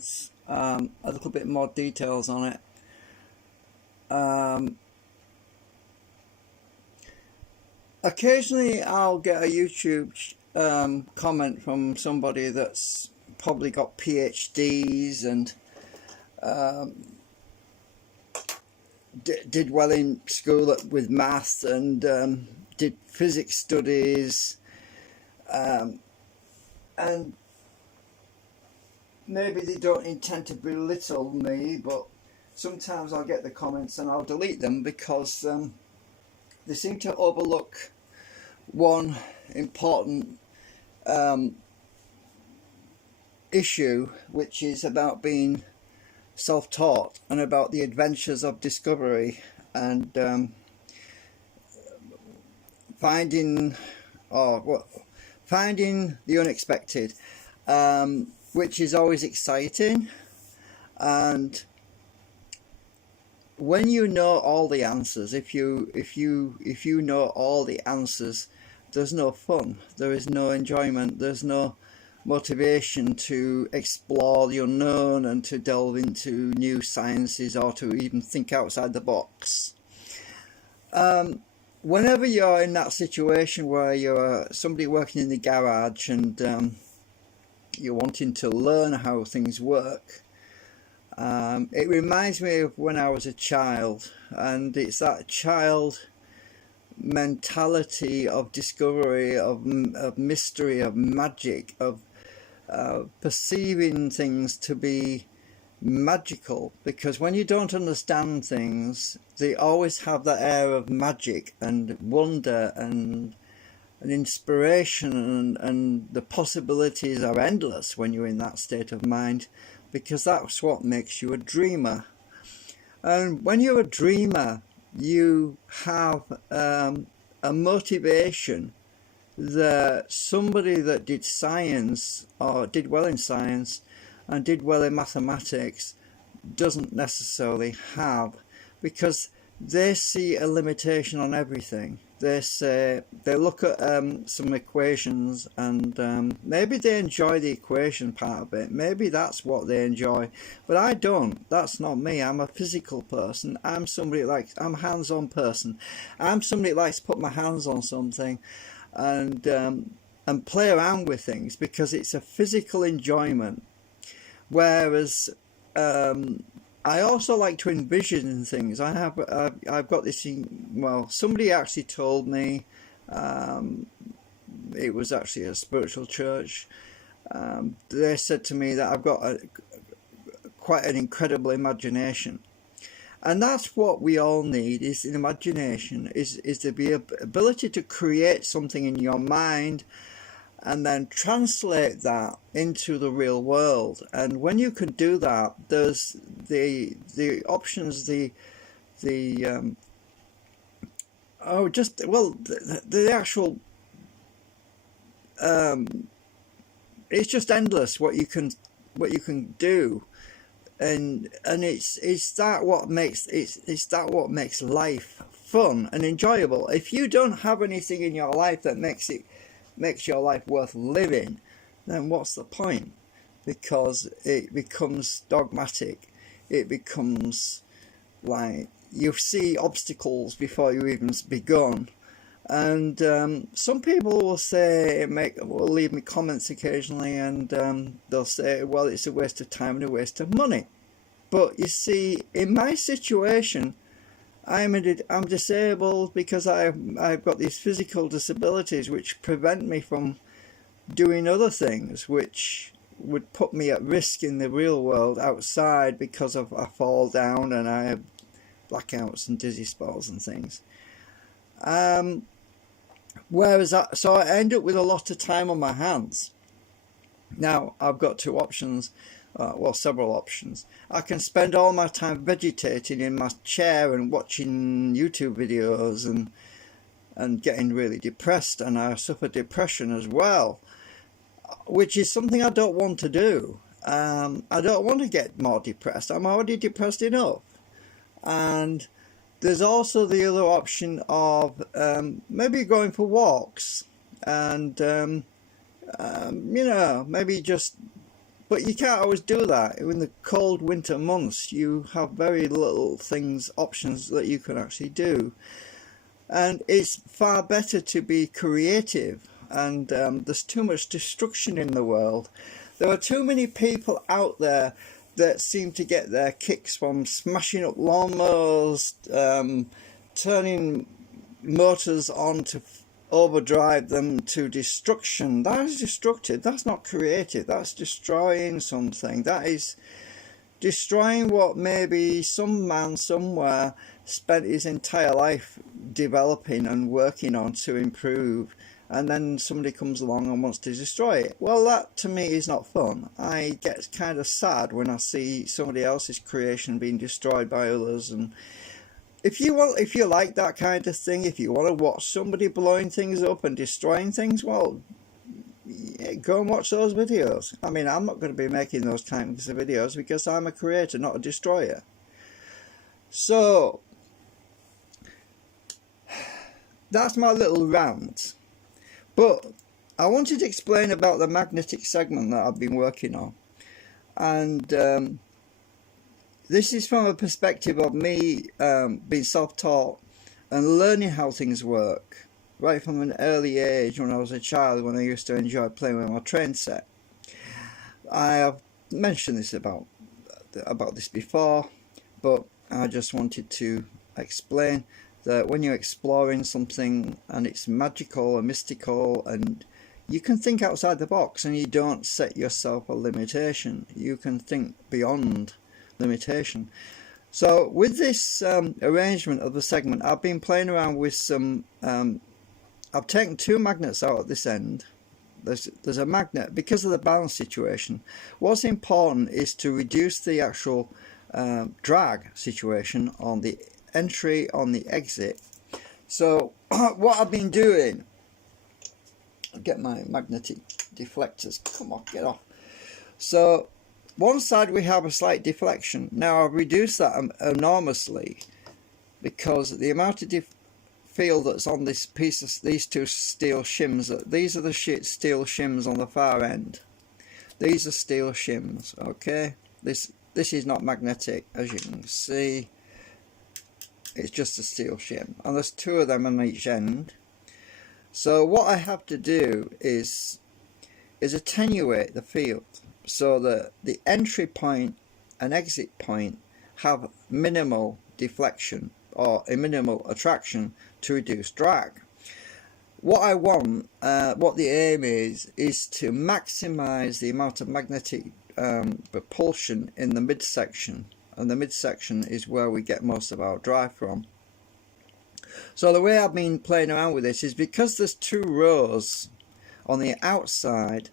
comments a little bit more details on it. Occasionally I'll get a YouTube comment from somebody that's probably got PhDs and did well in school with maths and did physics studies, and maybe they don't intend to belittle me, but sometimes I'll get the comments and I'll delete them because they seem to overlook one important issue, which is about being self-taught and about the adventures of discovery and finding the unexpected, which is always exciting. And when you know all the answers, if you know all the answers, there's no fun, there is no enjoyment, there's no motivation to explore the unknown and to delve into new sciences or to even think outside the box. Whenever you're in that situation where you're somebody working in the garage and you're wanting to learn how things work, it reminds me of when I was a child, and it's that child mentality of discovery, of mystery, of magic, of perceiving things to be magical, because when you don't understand things, they always have that air of magic and wonder and inspiration, and the possibilities are endless when you're in that state of mind, because that's what makes you a dreamer. And when you're a dreamer, you have a motivation that somebody that did science or did well in science and did well in mathematics doesn't necessarily have, because they see a limitation on everything. They look at some equations and maybe they enjoy the equation part of it. Maybe that's what they enjoy, but I don't. That's not me. I'm a physical person. I'm a hands-on person. I'm somebody that likes to put my hands on something and play around with things, because it's a physical enjoyment. Whereas I also like to envision things. I've got this. Well, somebody actually told me, it was actually a spiritual church. They said to me that I've got quite an incredible imagination, and that's what we all need: is an imagination, is the ability to create something in your mind and then translate that into the real world. And when you can do that, there's the options, the actual it's just endless what you can do, and it's that what makes life fun and enjoyable. If you don't have anything in your life that makes your life worth living, then what's the point? Because it becomes dogmatic. It becomes like you see obstacles before you even begun. And some people will will leave me comments occasionally, and they'll say, well, it's a waste of time and a waste of money. But you see, in my situation, I'm disabled because I've got these physical disabilities which prevent me from doing other things which would put me at risk in the real world outside, because of I fall down and I have blackouts and dizzy spells and things. So I end up with a lot of time on my hands. Now I've got two options. Several options. I can spend all my time vegetating in my chair and watching YouTube videos and getting really depressed, and I suffer depression as well, which is something I don't want to do. I don't want to get more depressed. I'm already depressed enough. And there's also the other option of maybe going for walks and maybe just But you can't always do that. In the cold winter months, you have very little options that you can actually do. And it's far better to be creative. And there's too much destruction in the world. There are too many people out there that seem to get their kicks from smashing up lawnmowers, turning motors on to overdrive them to destruction. That is destructive. That's not creative. That's destroying something. That is destroying what maybe some man somewhere spent his entire life developing and working on to improve, and then somebody comes along and wants to destroy it. Well, that to me is not fun. I get kind of sad when I see somebody else's creation being destroyed by others. And if you like that kind of thing, if you want to watch somebody blowing things up and destroying things, well, yeah, go and watch those videos. I mean, I'm not going to be making those kinds of videos because I'm a creator, not a destroyer. So that's my little rant. But I wanted to explain about the magnetic segment that I've been working on. And this is from a perspective of me being self-taught and learning how things work. Right from an early age, when I was a child, when I used to enjoy playing with my train set. I have mentioned this about this before, but I just wanted to explain that when you're exploring something and it's magical and mystical, and you can think outside the box and you don't set yourself a limitation, you can think beyond limitation. So with this arrangement of the segment, I've been playing around with some I've taken two magnets out at this end. There's a magnet because of the balance situation. What's important is to reduce the actual drag situation on the entry, on the exit. So what I've been doing, I'll get my magnetic deflectors, come on, get off. So one side we have a slight deflection. Now I've reduced that enormously because the amount of field that's on this piece of these two steel shims, these are the steel shims on the far end. These are steel shims, okay? This is not magnetic, as you can see. It's just a steel shim, and there's two of them on each end. So what I have to do is attenuate the field so that the entry point and exit point have minimal deflection or a minimal attraction to reduce drag. What I want, what the aim is to maximize the amount of magnetic propulsion in the midsection, and the midsection is where we get most of our drive from. So the way I've been playing around with this is because there's two rows on the outside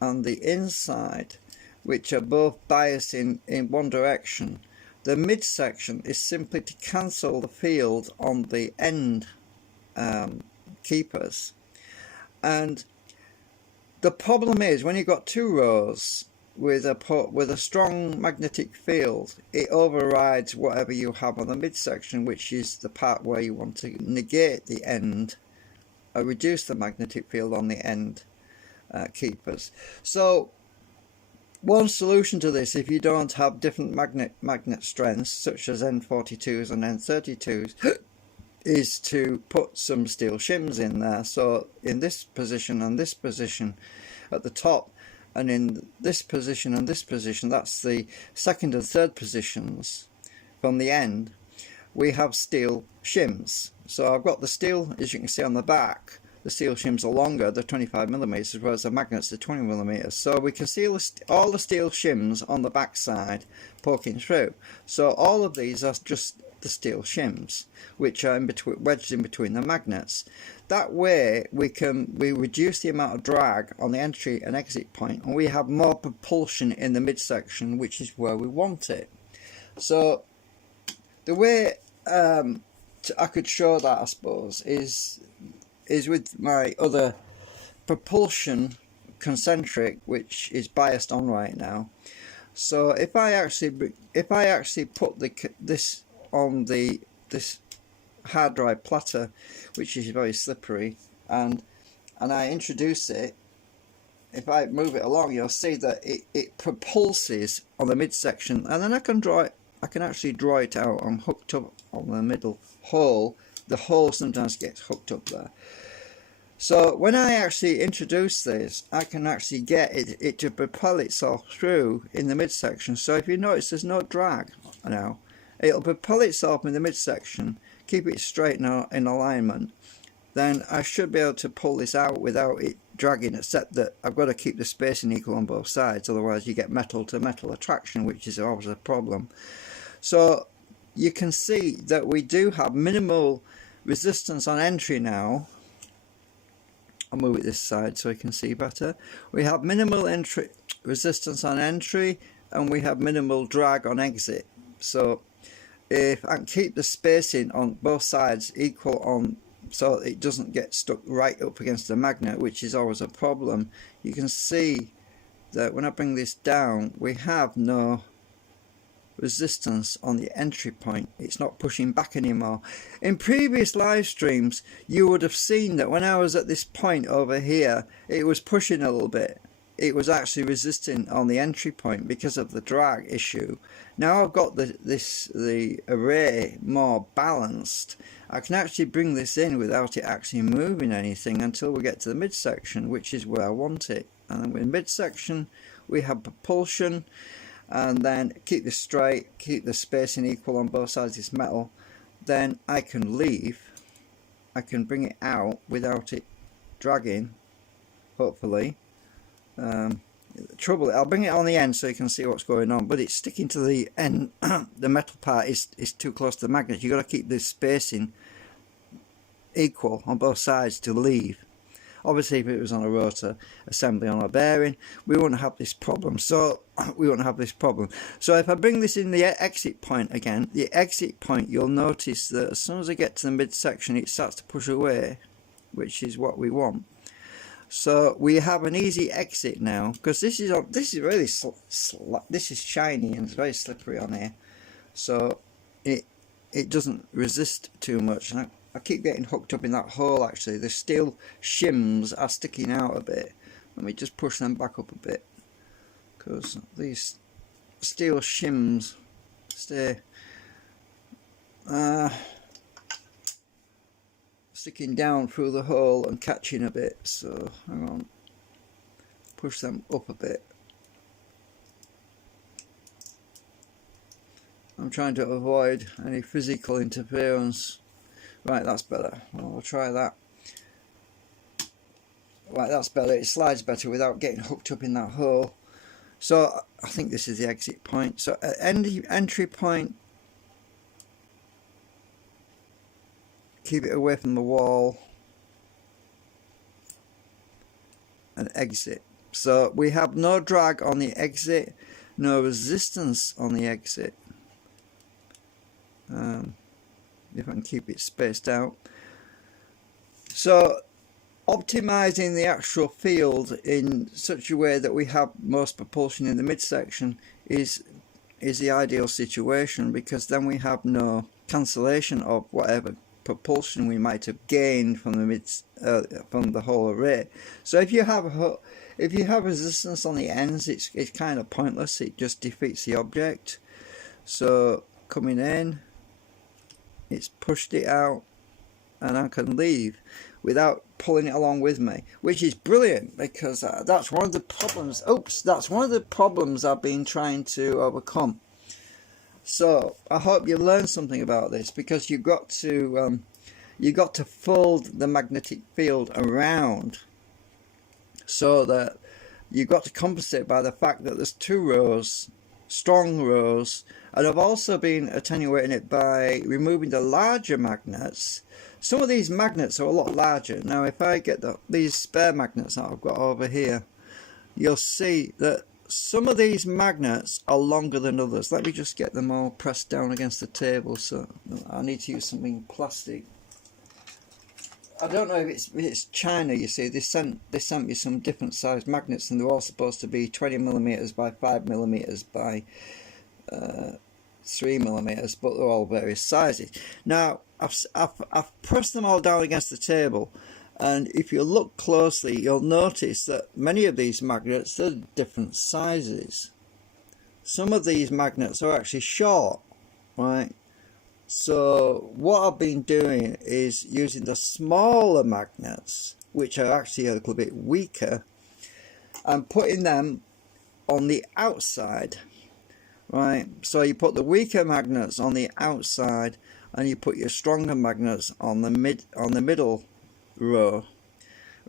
and the inside which are both biased in one direction. The midsection is simply to cancel the field on the end keepers. And the problem is when you've got two rows with a strong magnetic field, it overrides whatever you have on the midsection, which is the part where you want to negate the end, reduce the magnetic field on the end keepers. So one solution to this, if you don't have different magnet strengths such as N42s and N32s, is to put some steel shims in there. So in this position and this position at the top, and in this position and this position, that's the second and third positions from the end, we have steel shims. So I've got the steel, as you can see on the back, the steel shims are longer, they're 25mm, whereas the magnets are 20mm. So we can see all the steel shims on the back side poking through. So all of these are just the steel shims, which are wedged in between the magnets. That way we reduce the amount of drag on the entry and exit point, and we have more propulsion in the midsection, which is where we want it. So the way I could show that, I suppose, is with my other propulsion concentric, which is biased on right now. So if I actually put this on this hard drive platter, which is very slippery, and I introduce it, if I move it along, you'll see that it propulses on the midsection, and then I can draw it. I can actually draw it out. I'm hooked up on the middle hole. The hole sometimes gets hooked up there. So when I actually introduce this, I can actually get it to propel itself through in the midsection. So if you notice, there's no drag now. It'll propel itself in the midsection, keep it straight in alignment. Then I should be able to pull this out without it dragging, except that I've got to keep the spacing equal on both sides, otherwise you get metal to metal attraction, which is always a problem. So you can see that we do have minimal resistance on entry now. I'll move it this side so you can see better. We have minimal entry resistance on entry, and we have minimal drag on exit. So if I can keep the spacing on both sides equal on, so it doesn't get stuck right up against the magnet, which is always a problem, you can see that when I bring this down, we have no resistance on the entry point. It's not pushing back anymore. In previous live streams, you would have seen that when I was at this point over here, it was pushing a little bit. It was actually resisting on the entry point because of the drag issue. Now I've got the array more balanced, I can actually bring this in without it actually moving anything until we get to the midsection, which is where I want it. And then with midsection we have propulsion, and then keep this straight, keep the spacing equal on both sides of this metal. Then I can leave, I can bring it out without it dragging, hopefully. Trouble, I'll bring it on the end so you can see what's going on, but it's sticking to the end. The metal part is too close to the magnet. You've got to keep this spacing equal on both sides to leave. Obviously if it was on a rotor assembly on a bearing, we wouldn't have this problem. So if I bring this in the exit point again, the exit point, you'll notice that as soon as I get to the midsection it starts to push away, which is what we want. So we have an easy exit now, because this is really this is shiny and it's very slippery on here, so it doesn't resist too much. And I keep getting hooked up in that hole. Actually the steel shims are sticking out a bit. Let me just push them back up a bit, because these steel shims stay sticking down through the hole and catching a bit. So hang on, push them up a bit. I'm trying to avoid any physical interference. Right, that's better. Well, we'll try that. Right, that's better. It slides better without getting hooked up in that hole. So I think this is the exit point. So at entry point, keep it away from the wall, and exit. So we have no drag on the exit, no resistance on the exit. If I can keep it spaced out. So optimizing the actual field in such a way that we have most propulsion in the midsection is the ideal situation, because then we have no cancellation of whatever propulsion we might have gained from the whole array. So if you have resistance on the ends, it's kind of pointless. It just defeats the object. So coming in, it's pushed it out, and I can leave without pulling it along with me, which is brilliant, because that's one of the problems. That's one of the problems I've been trying to overcome. So I hope you learned something about this, because you've got to fold the magnetic field around, so that you've got to compensate by the fact that there's two rows, strong rows. And I've also been attenuating it by removing the larger magnets. Some of these magnets are a lot larger. Now if I get these spare magnets that I've got over here, you'll see that some of these magnets are longer than others. Let me just get them all pressed down against the table. So I need to use something plastic. I don't know if it's China. You see, they sent me some different sized magnets, and they're all supposed to be 20mm by 5mm by 3mm, but they're all various sizes. Now I've pressed them all down against the table, And if you look closely, you'll notice that many of these magnets are different sizes. Some of these magnets are actually short, right? So what I've been doing is using the smaller magnets, which are actually a little bit weaker, and putting them on the outside, right? So you put the weaker magnets on the outside, and you put your stronger magnets on the middle row,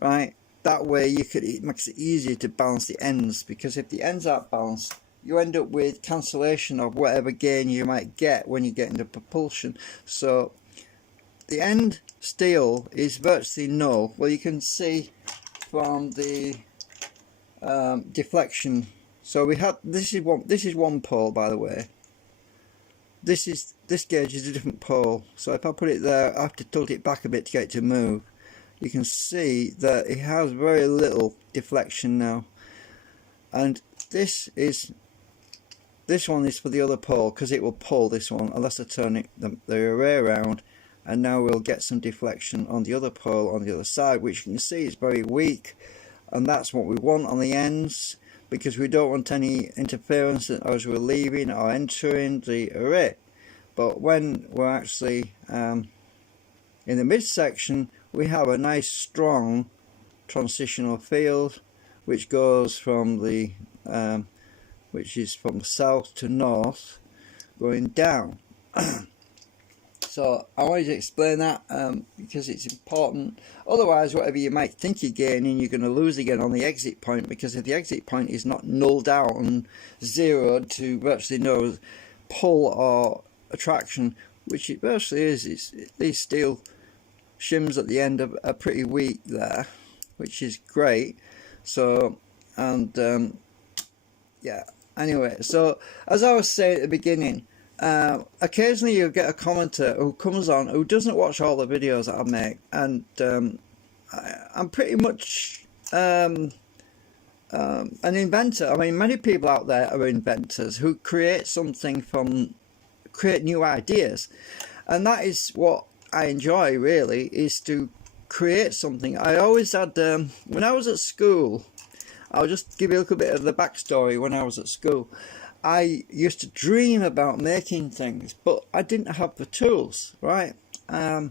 right? That way it makes it easier to balance the ends, because if the ends aren't balanced, you end up with cancellation of whatever gain you might get when you get into propulsion. So the end steel is virtually null. Well, you can see from the deflection. So we have this is one pole, by the way. This gauge is a different pole. So if I put it there, I have to tilt it back a bit to get it to move. You can see that it has very little deflection now, and this one is for the other pole, because it will pull this one unless I turn the array around, and now we'll get some deflection on the other pole on the other side, which you can see is very weak, and that's what we want on the ends, because we don't want any interference as we're leaving or entering the array. But when we're actually in the midsection, we have a nice strong transitional field which goes from the which is from south to north, going down. So I wanted to explain that because it's important. Otherwise, whatever you might think you're gaining, you're going to lose again on the exit point, because if the exit point is not nulled out and zeroed to virtually no pull or attraction, which it virtually is, these steel shims at the end are pretty weak there, which is great. So, and yeah, anyway, so as I was saying at the beginning, occasionally you'll get a commenter who comes on who doesn't watch all the videos that I make, and I'm pretty much an inventor. I mean, many people out there are inventors who create new ideas, and that is what I enjoy, really, is to create something. I always had, when I was at school, I'll just give you a little bit of the backstory. When I was at school, I used to dream about making things, but I didn't have the tools, right? I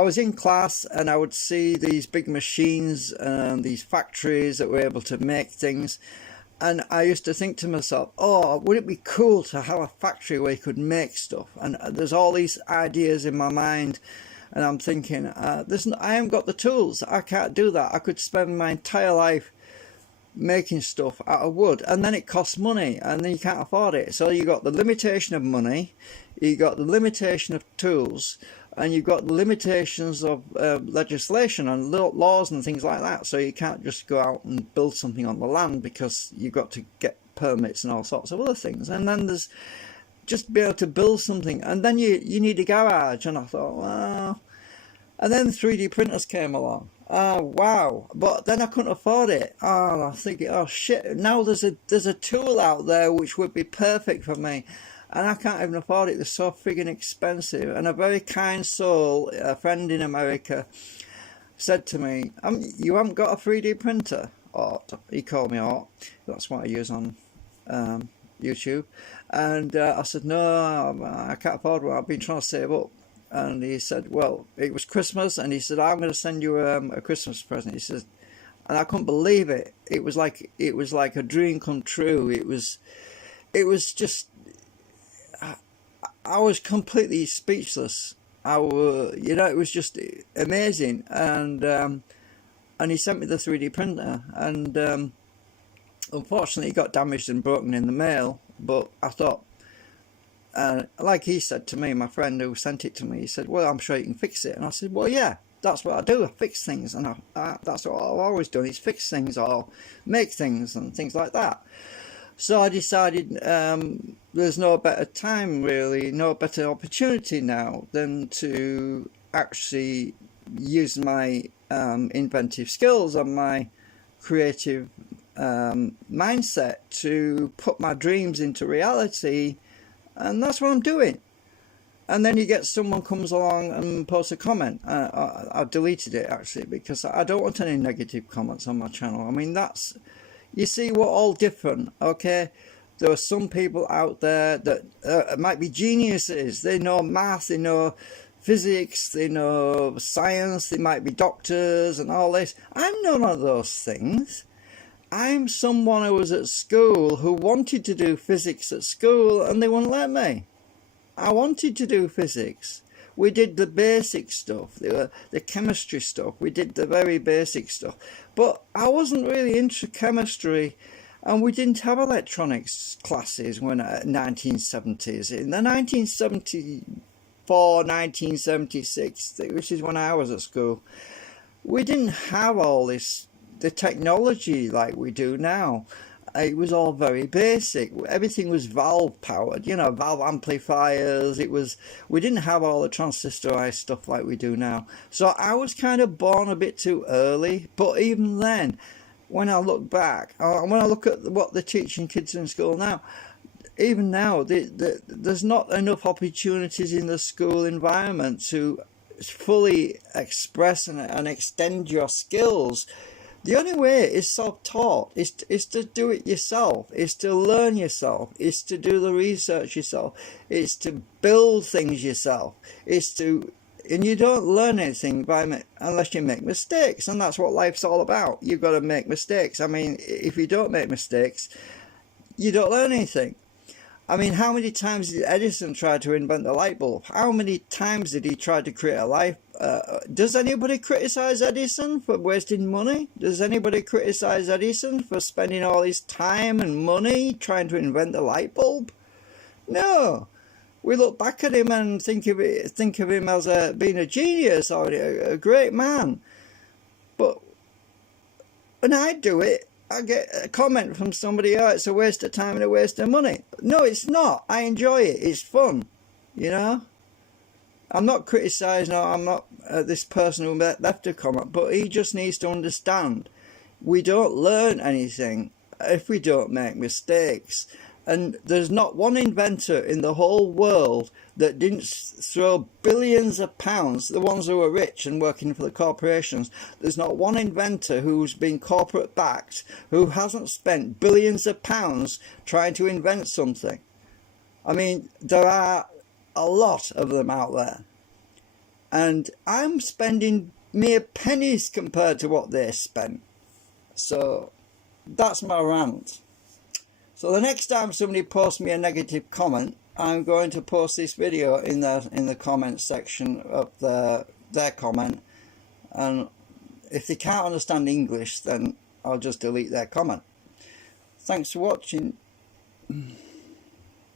was in class and I would see these big machines and these factories that were able to make things, and I used to think to myself, oh, would it be cool to have a factory where you could make stuff? And there's all these ideas in my mind, and I'm thinking, I haven't got the tools, I can't do that. I could spend my entire life making stuff out of wood, and then it costs money, and then you can't afford it. So you got the limitation of money, you got the limitation of tools, and you've got the limitations of legislation and laws and things like that. So you can't just go out and build something on the land, because you've got to get permits and all sorts of other things. And then there's just be able to build something, and then you need a garage. And I thought, well, and then 3D printers came along. Oh wow! But then I couldn't afford it. Oh, I'm thinking, oh shit! Now there's a tool out there which would be perfect for me, and I can't even afford it. They're so friggin' expensive. And a very kind soul, a friend in America, said to me, "You haven't got a 3D printer?" Or he called me Art. That's what I use on YouTube. And I said, "No, I can't afford one. I've been trying to save up." And he said, well, it was Christmas, and he said, I'm going to send you a Christmas present. He says, and I couldn't believe it. It was like a dream come true. It was just, I was completely speechless. It was just amazing. And he sent me the 3D printer, and unfortunately it got damaged and broken in the mail. But I thought, like he said to me, my friend who sent it to me, he said, well, I'm sure you can fix it. And I said, well, yeah, that's what I do. I fix things, and that's what I've always done, is fix things or make things and things like that. So I decided there's no better time, really, no better opportunity now than to actually use my inventive skills and my creative mindset to put my dreams into reality. And that's what I'm doing. And then you get someone comes along and posts a comment. I've deleted it actually because I don't want any negative comments on my channel. I mean, that's, you see, we're all different, okay? There are some people out there that might be geniuses. They know math, they know physics, they know science, they might be doctors and all this. I'm none of those things. I'm someone who was at school who wanted to do physics at school and they wouldn't let me. I wanted to do physics. We did the basic stuff, the chemistry stuff. We did the very basic stuff. But I wasn't really into chemistry, and we didn't have electronics classes when 1970s. In the 1974, 1976, which is when I was at school, we didn't have all this, the technology like we do now. It was all very basic. Everything was valve powered, you know, valve amplifiers. We didn't have all the transistorized stuff like we do now. So I was kind of born a bit too early. But even then, when I look back, when I look at what they're teaching kids in school now, even now, there's not enough opportunities in the school environment to fully express and extend your skills. The only way is self-taught, is to do it yourself, is to learn yourself, is to do the research yourself, is to build things yourself, and you don't learn anything unless you make mistakes, and that's what life's all about. You've got to make mistakes. I mean, if you don't make mistakes, you don't learn anything. I mean, how many times did Edison try to invent the light bulb? How many times did he try to create a life? Does anybody criticize Edison for wasting money? Does anybody criticize Edison for spending all his time and money trying to invent the light bulb? No. We look back at him and think of him as being a genius or a great man. But when I do it, I get a comment from somebody, oh, it's a waste of time and a waste of money. No, it's not. I enjoy it. It's fun, you know. I'm not criticising, or I'm not this person who left a comment, but he just needs to understand we don't learn anything if we don't make mistakes. And there's not one inventor in the whole world that didn't throw billions of pounds, the ones who are rich and working for the corporations. There's not one inventor who's been corporate backed who hasn't spent billions of pounds trying to invent something. I mean, there are a lot of them out there. And I'm spending mere pennies compared to what they spent. So that's my rant. So the next time somebody posts me a negative comment, I'm going to post this video in the comment section of their comment, and if they can't understand English, then I'll just delete their comment. Thanks for watching.